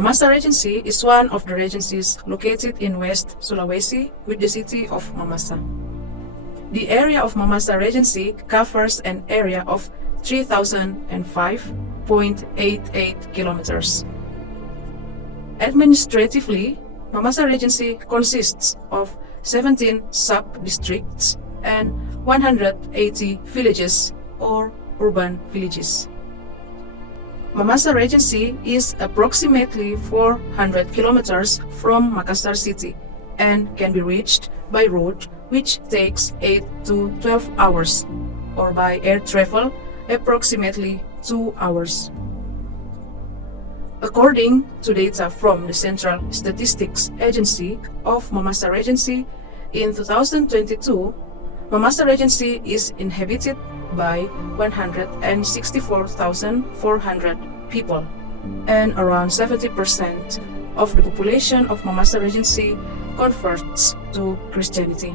Mamasa Regency is one of the regencies located in West Sulawesi with the city of Mamasa. The area of Mamasa Regency covers an area of 3,005.88 kilometers. Administratively, Mamasa Regency consists of 17 sub-districts and 180 villages or urban villages. Mamasa Regency is approximately 400 kilometers from Makassar city and can be reached by road, which takes 8 to 12 hours, or by air travel approximately 2 hours. According to data from the Central Statistics Agency of Mamasa Regency, in 2022, Mamasa Regency is inhabited by 164,400 people, and around 70% of the population of Mamasa Regency converts to Christianity.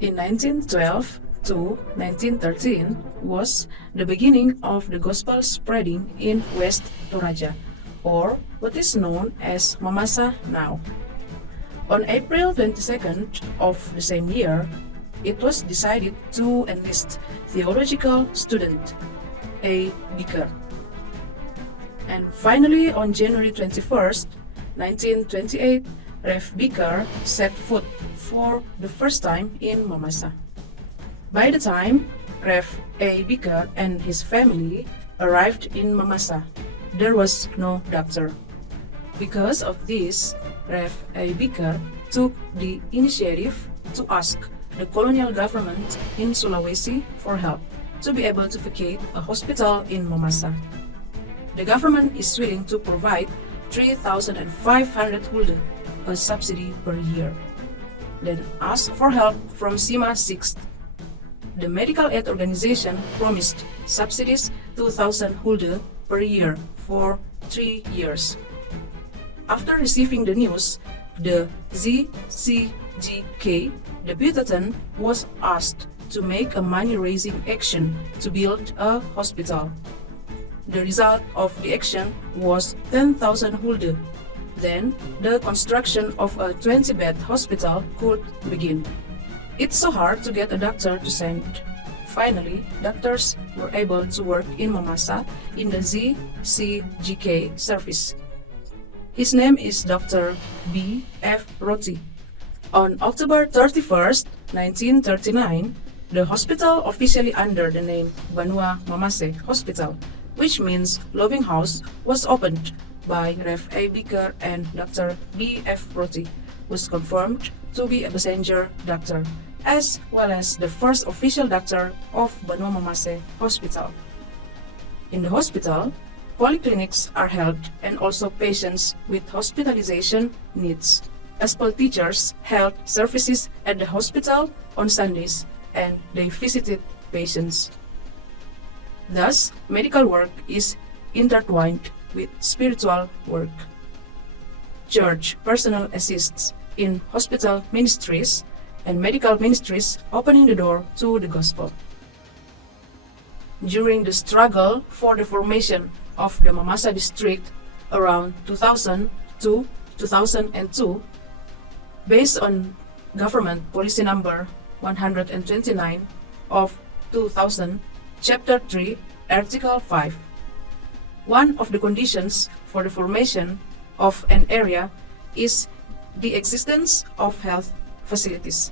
In 1912 to 1913 was the beginning of the gospel spreading in West Toraja, or what is known as Mamasa now. On April 22nd of the same year, it was decided to enlist theological student A. Beaker. And finally, on January 21st, 1928, Rev. Beaker set foot for the first time in Mamasa. By the time Rev. A. Beaker and his family arrived in Mamasa, there was no doctor. Because of this, Rev. A. Beaker took the initiative to ask the colonial government in Sulawesi for help to be able to vacate a hospital in Mamasa. The government is willing to provide 3,500 gulden, a subsidy per year. Then asked for help from SIMA 6th. The medical aid organization promised subsidies 2,000 gulden per year for 3 years. After receiving the news, the ZCGK, the Butetan, was asked to make a money-raising action to build a hospital. The result of the action was 10,000 gulden. Then, the construction of a 20-bed hospital could begin. It's so hard to get a doctor to send. Finally, doctors were able to work in Mamasa in the ZCGK service. His name is Dr. B. F. Roti. On October 31st, 1939, the hospital officially under the name Banua Mamase Hospital, which means loving house, was opened by Rev. A. Beaker and Dr. B. F. Roti, was confirmed to be a passenger doctor, as well as the first official doctor of Banua Mamase Hospital. In the hospital, polyclinics are held and also patients with hospitalization needs. Gospel teachers held services at the hospital on Sundays and they visited patients. Thus, medical work is intertwined with spiritual work. Church personnel assists in hospital ministries and medical ministries, opening the door to the gospel. During the struggle for the formation of the Mamasa district around 2000 to 2002, based on Government Policy Number 129 of 2000, Chapter 3, Article 5. One of the conditions for the formation of an area is the existence of health facilities.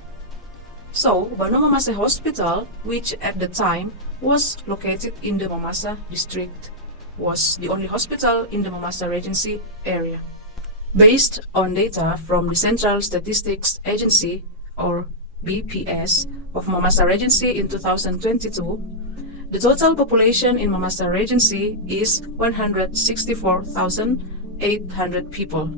So, Banua Mamase Hospital, which at the time was located in the Mamasa district, was the only hospital in the Mamasa Regency area. Based on data from the Central Statistics Agency, or BPS, of Mamasa Regency in 2022, the total population in Mamasa Regency is 164,800 people.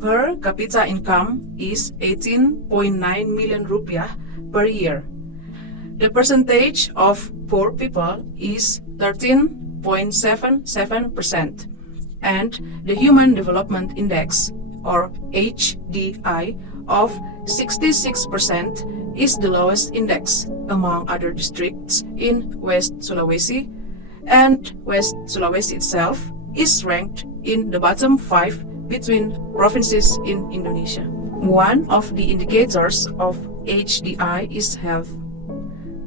Per capita income is 18.9 million rupiah per year. The percentage of poor people is 13.77%, and the Human Development Index, or HDI, of 66% is the lowest index among other districts in West Sulawesi, and West Sulawesi itself is ranked in the bottom 5 between provinces in Indonesia. One of the indicators of HDI is health.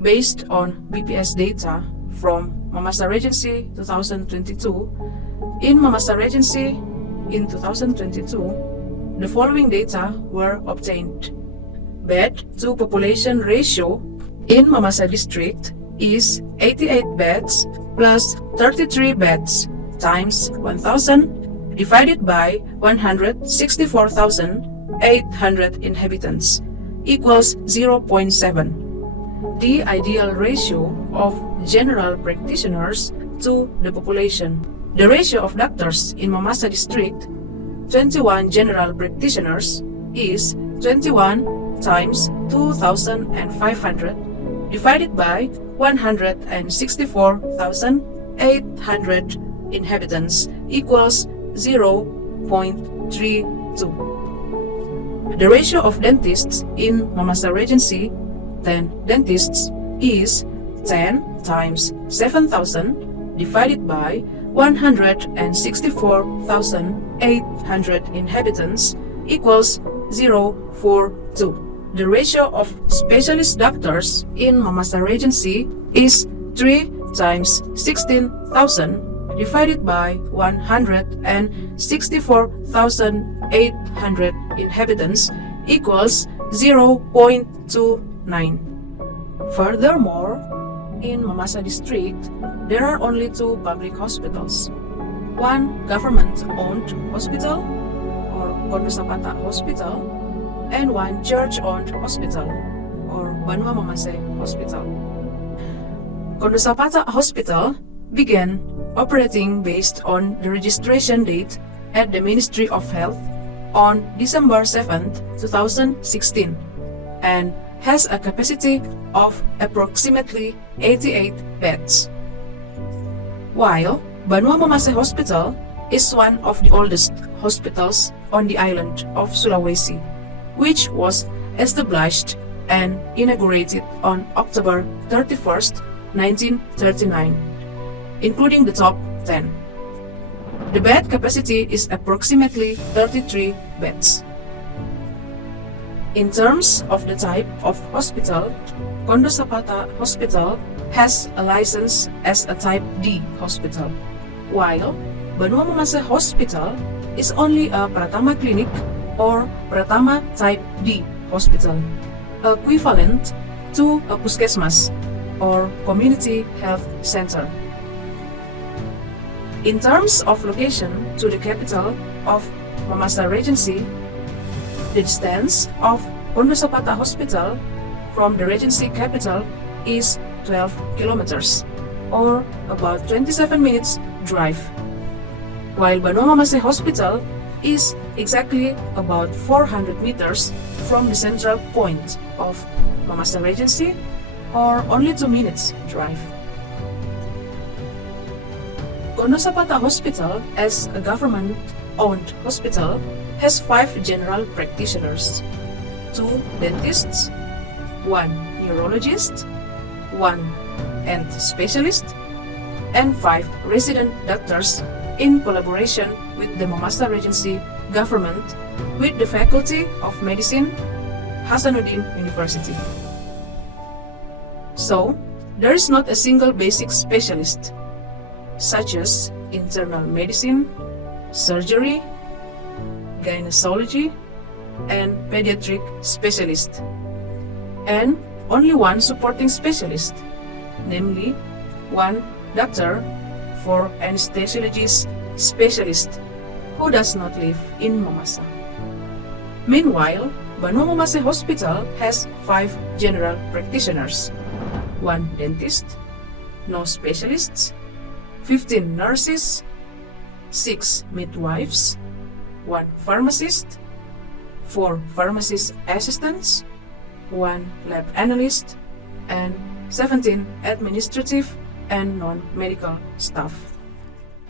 Based on BPS data from Mamasa Regency 2022, in Mamasa Regency in 2022, the following data were obtained. Bed to population ratio in Mamasa district is 88 beds plus 33 beds times 1,000 divided by 164,800 inhabitants equals 0.7. The ideal ratio of general practitioners to the population. The ratio of doctors in Mamasa district, 21 general practitioners, is 21 times 2,500 divided by 164,800 inhabitants equals 0.32. The ratio of dentists in Mamasa Regency, 10 dentists, is 10 times 7,000 divided by 164,800 inhabitants equals 0.42. The ratio of specialist doctors in Mamasa Regency is 3 times 16,000 divided by 164,800 inhabitants equals 0.29. Furthermore, in Mamasa district, there are only 2 public hospitals. One government-owned hospital, or Kondosapata Hospital, and one church-owned hospital, or Banua Mamase Hospital. Kondosapata Hospital began operating based on the registration date at the Ministry of Health on December 7, 2016, and has a capacity of approximately 88 beds. While Banua Mamase Hospital is one of the oldest hospitals on the island of Sulawesi, which was established and inaugurated on October 31st, 1939, including the top 10. The bed capacity is approximately 33 beds. In terms of the type of hospital, Kondosapata Hospital has a license as a Type D hospital, while Banua Mamase Hospital is only a Pratama Clinic or Pratama Type D hospital, equivalent to a Puskesmas or Community Health Center. In terms of location to the capital of Mamasa Regency, the distance of Kondosapata Hospital from the Regency capital is 12 kilometers, or about 27 minutes drive, while Banua Mamase Hospital is exactly about 400 meters from the central point of Mamasa Regency, or only 2 minutes drive. Kondosapata Hospital, as a government-owned hospital, has 5 general practitioners, 2 dentists, 1 neurologist, 1 end specialist, and 5 resident doctors in collaboration with the Mamasa Regency government with the Faculty of Medicine, Hasanuddin University. So, there is not a single basic specialist, such as internal medicine, surgery, gynecology, and pediatric specialist, and only 1 supporting specialist, namely 1 doctor for anesthesiologist specialist who does not live in Mamasa. Meanwhile, Banua Mamase Hospital has 5 general practitioners, 1 dentist, no specialists, 15 nurses, 6 midwives, 1 pharmacist, 4 pharmacist assistants, 1 lab analyst, and 17 administrative and non-medical staff.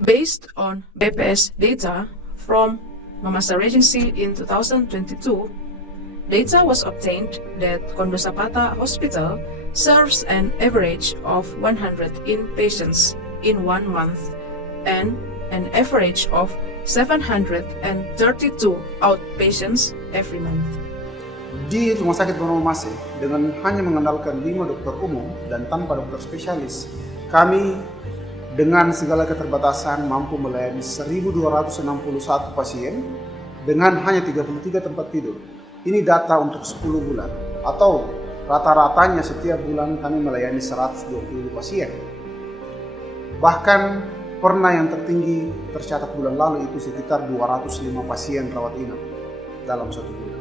Based on BPS data from Mamasa Regency in 2022, data was obtained that Kondosapata Hospital serves an average of 100 inpatients in 1 month and an average of 732 outpatients every month. Di Rumah Sakit Banua Mamase, dengan hanya mengandalkan 5 dokter umum dan tanpa dokter spesialis, kami dengan segala keterbatasan mampu melayani 1.261 pasien dengan hanya 33 tempat tidur. Ini data untuk 10 bulan, atau rata-ratanya setiap bulan kami melayani 120 pasien. Bahkan pernah yang tertinggi tercatat bulan lalu itu sekitar 205 pasien rawat inap dalam satu bulan.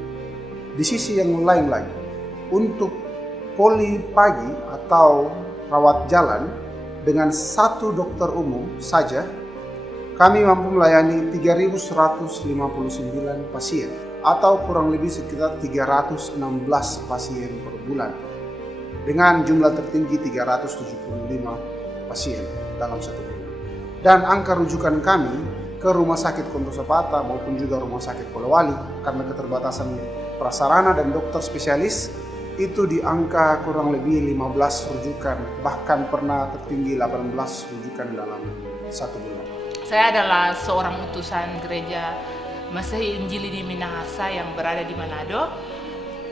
Di sisi yang lain lagi, untuk poli pagi atau rawat jalan dengan 1 dokter umum saja, kami mampu melayani 3.159 pasien atau kurang lebih sekitar 316 pasien per bulan dengan jumlah tertinggi 375 pasien dalam satu bulan. Dan angka rujukan kami ke Rumah Sakit Konto Sapata maupun juga Rumah Sakit Polewali karena keterbatasan prasarana dan dokter spesialis itu di angka kurang lebih 15 rujukan, bahkan pernah tertinggi 18 rujukan dalam satu bulan. Saya adalah seorang utusan gereja Mamasa Injili di Minahasa yang berada di Manado.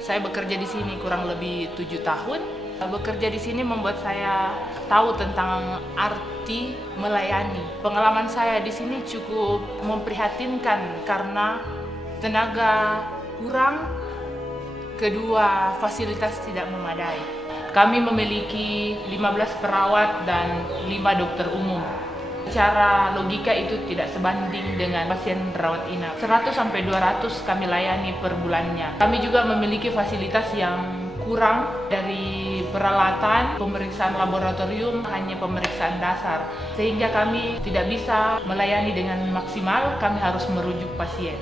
Saya bekerja di sini kurang lebih 7 tahun. Bekerja di sini membuat saya tahu tentang arti melayani. Pengalaman saya di sini cukup memprihatinkan karena tenaga kurang, kedua fasilitas tidak memadai. Kami memiliki 15 perawat dan 5 dokter umum. Secara logika itu tidak sebanding dengan pasien rawat inap. 100 sampai 200 kami layani per bulannya. Kami juga memiliki fasilitas yang kurang dari peralatan, pemeriksaan laboratorium, hanya pemeriksaan dasar. Sehingga kami tidak bisa melayani dengan maksimal, kami harus merujuk pasien.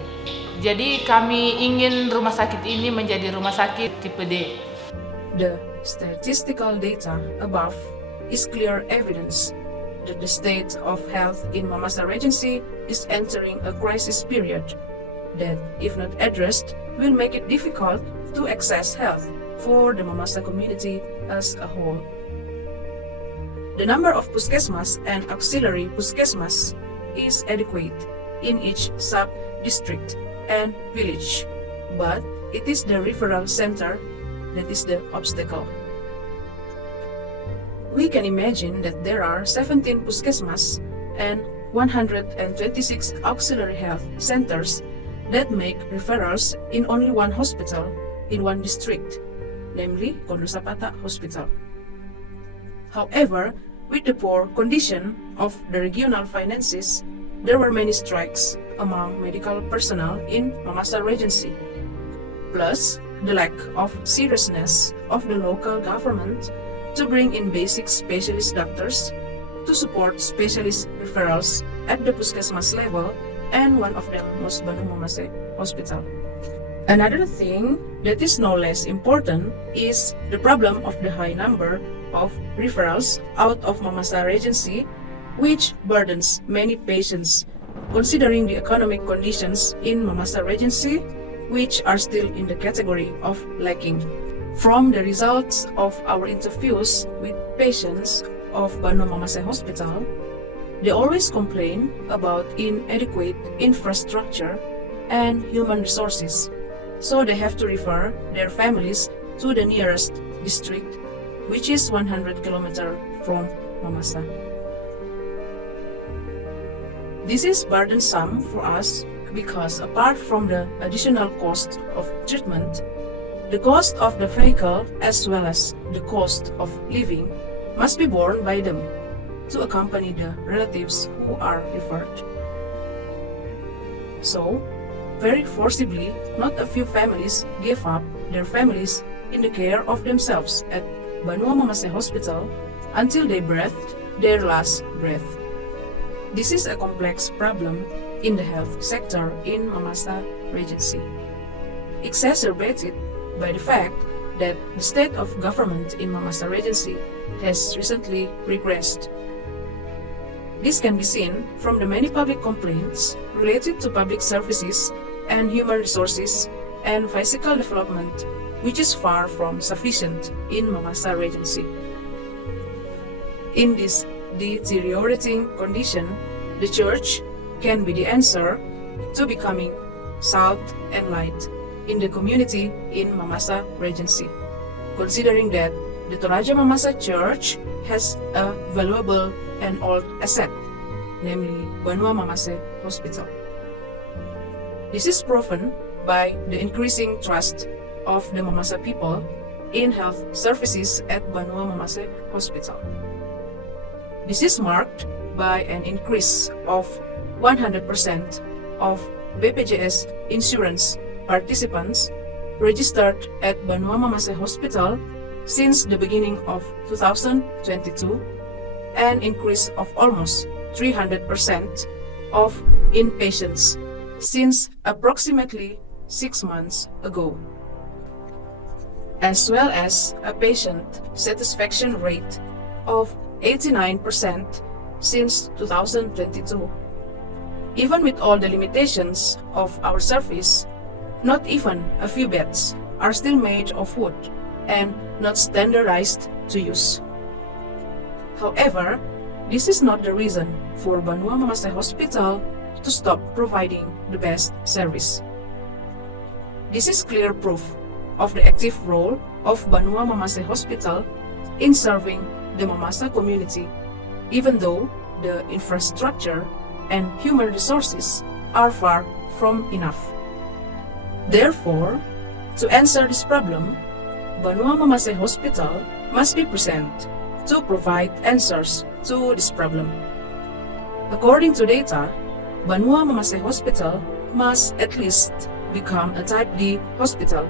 Jadi kami ingin rumah sakit ini menjadi rumah sakit tipe D. The statistical data above is clear evidence that the state of health in Mamasa Regency is entering a crisis period that, if not addressed, will make it difficult to access health for the Mamasa community as a whole. The number of puskesmas and auxiliary puskesmas is adequate in each sub-district and village, but it is the referral center that is the obstacle. We can imagine that there are 17 puskesmas and 126 auxiliary health centers that make referrals in only one hospital in one district, namely Konto Sapata Hospital. However, with the poor condition of the regional finances, there were many strikes among medical personnel in Mamasa Regency. Plus, the lack of seriousness of the local government to bring in basic specialist doctors to support specialist referrals at the puskesmas level, and one of them was Banua Mamase Hospital. Another thing that is no less important is the problem of the high number of referrals out of Mamasa Regency, which burdens many patients, considering the economic conditions in Mamasa Regency, which are still in the category of lacking. From the results of our interviews with patients of Banua Mamase Hospital, they always complain about inadequate infrastructure and human resources, so they have to refer their families to the nearest district, which is 100 kilometers from Mamasa. This is burdensome for us because apart from the additional cost of treatment, the cost of the vehicle as well as the cost of living must be borne by them to accompany the relatives who are referred. So, very forcibly, not a few families gave up their families in the care of themselves at Banua Mamase Hospital until they breathed their last breath. This is a complex problem in the health sector in Mamasa Regency, exacerbated by the fact that the state of government in Mamasa Regency has recently regressed. This can be seen from the many public complaints related to public services and human resources and physical development, which is far from sufficient in Mamasa Regency. In this deteriorating condition, the church, can be the answer to becoming salt and light in the community in Mamasa Regency, considering that the Toraja Mamasa Church has a valuable and old asset, namely Banua Mamase Hospital. This is proven by the increasing trust of the Mamasa people in health services at Banua Mamase Hospital. This is marked by an increase of 100% of BPJS insurance participants registered at Banua Mamase Hospital since the beginning of 2022, an increase of almost 300% of inpatients since approximately 6 months ago, as well as a patient satisfaction rate of 89% since 2022. Even with all the limitations of our service, not even a few beds are still made of wood and not standardized to use. However, this is not the reason for Banua Mamase Hospital to stop providing the best service. This is clear proof of the active role of Banua Mamase Hospital in serving the Mamasa community, even though the infrastructure and human resources are far from enough. Therefore, to answer this problem, Banua Mamase Hospital must be present to provide answers to this problem. According to data, Banua Mamase Hospital must at least become a Type D hospital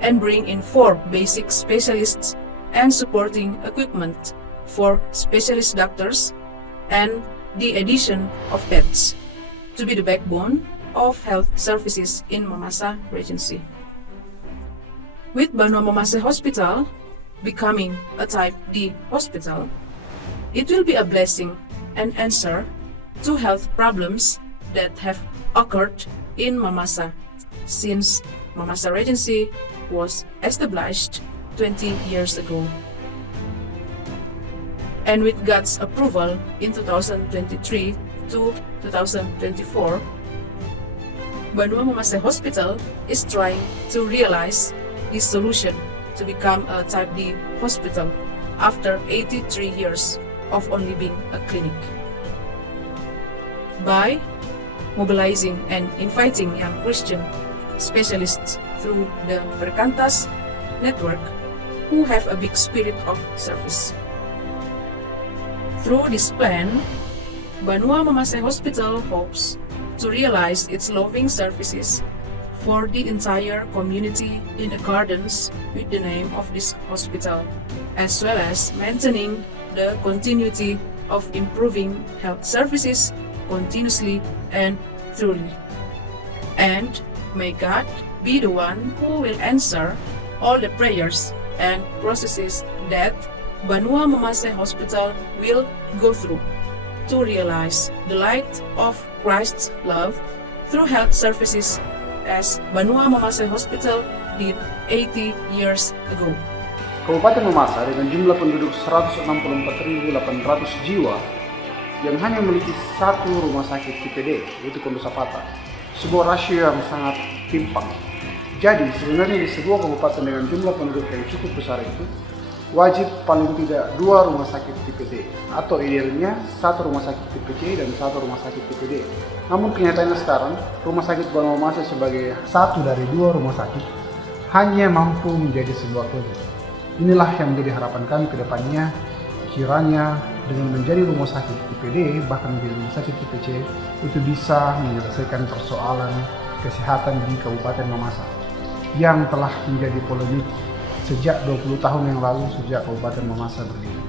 and bring in 4 basic specialists and supporting equipment for specialist doctors and the addition of beds to be the backbone of health services in Mamasa Regency. With Banua Mamase Hospital becoming a Type D hospital, it will be a blessing and answer to health problems that have occurred in Mamasa since Mamasa Regency was established 20 years ago. And with God's approval in 2023 to 2024, Banua Mamase Hospital is trying to realize this solution to become a Type D hospital after 83 years of only being a clinic. By mobilizing and inviting young Christian specialists through the Berkantas network who have a big spirit of service. Through this plan, Banua Mamase Hospital hopes to realize its loving services for the entire community in accordance with the name of this hospital, as well as maintaining the continuity of improving health services continuously and truly. And may God be the one who will answer all the prayers and processes that Banua Mamase Hospital will go through to realize the light of Christ's love through health services as Banua Mamase Hospital did 80 years ago. Kabupaten Mamasa dengan jumlah penduduk 164.800 jiwa yang hanya memiliki 1 rumah sakit tipe D, yaitu Kondusapata, sebuah rasio yang sangat timpang. Jadi sebenarnya di sebuah kabupaten dengan jumlah penduduk yang cukup besar itu wajib paling tidak 2 rumah sakit tipe D, atau idealnya 1 rumah sakit tipe C dan 1 rumah sakit tipe D. Namun kenyataannya sekarang, rumah sakit Banua Mamase sebagai 1 dari 2 rumah sakit hanya mampu menjadi sebuah klinik. Inilah yang menjadi harapan kami ke depannya, kiranya dengan menjadi rumah sakit tipe D, bahkan menjadi rumah sakit tipe C, itu bisa menyelesaikan persoalan kesehatan di Kabupaten Mamasa yang telah menjadi polemik sejak 20 tahun yang lalu sejak Kabupaten Mamasa berdiri.